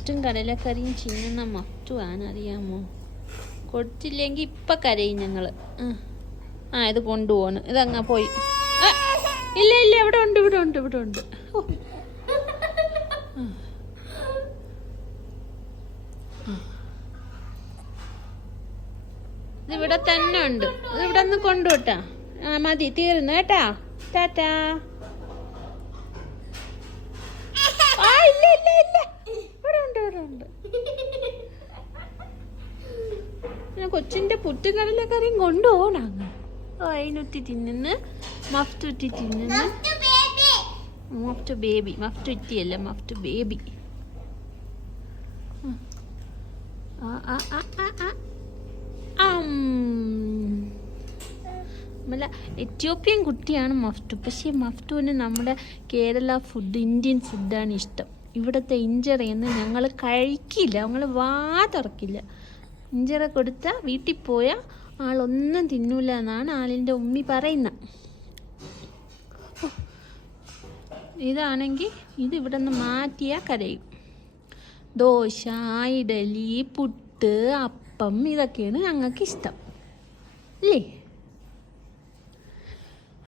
പുറ്റും കടലക്കറിയും ചിന്നുന്ന മഫ്റ്റുവാണ്, അറിയാമോ? കൊടുത്തില്ലെങ്കിൽ ഇപ്പം കരയും ഞങ്ങൾ. ഇത് കൊണ്ടുപോണ്. ഇതങ്ങ പോയി. ഇല്ല ഇല്ല, ഇവിടെ ഉണ്ട് ഇവിടെ ഉണ്ട് ഇവിടെ ഉണ്ട്. ഇതിവിടെ തന്നെ ഉണ്ട്. ഇതിവിടെ ഒന്ന് കൊണ്ടുപോട്ടാ. മതി, തീർന്നു കേട്ടാ. ടാറ്റാ. ഇല്ല ഇല്ല ഇല്ല, ഇവിടെ ഉണ്ട് ഇവിടെ ഉണ്ട്. കൊച്ചിന്റെ പുറ്റുകടലക്കറിയും കൊണ്ടുപോകണം. അതിനുറ്റി തിന്നുന്നു, മഫ്റ്റുറ്റി തിന്നുന്നു. മഫ്റ്റു ബേബി, മഫ്റ്റു ഇറ്റിയല്ല, മഫ്റ്റു ബേബി. നമ്മളെ എത്യോപ്യൻ കുട്ടിയാണ് മഫ്റ്റു. പക്ഷേ മഫ്റ്റുവിന് നമ്മുടെ കേരള ഫുഡ്, ഇന്ത്യൻ ഫുഡാണ് ഇഷ്ടം. ഇവിടുത്തെ ഇഞ്ചറയൊന്നും ഞങ്ങൾ കഴിക്കില്ല, ഞങ്ങൾ വാ തുറക്കില്ല. ഇഞ്ചറ കൊടുത്താൽ വീട്ടിൽ പോയാൽ ആളൊന്നും തിന്നൂല എന്നാണ് ആളിൻ്റെ ഉമ്മി പറയുന്നത്. ഇതാണെങ്കിൽ ഇത് ഇവിടെ നിന്ന് മാറ്റിയാൽ കരയും. ദോശ, ഇഡലി, പുട്ട്, അപ്പം ഇതൊക്കെയാണ് ഞങ്ങൾക്ക് ഇഷ്ടം, അല്ലേ?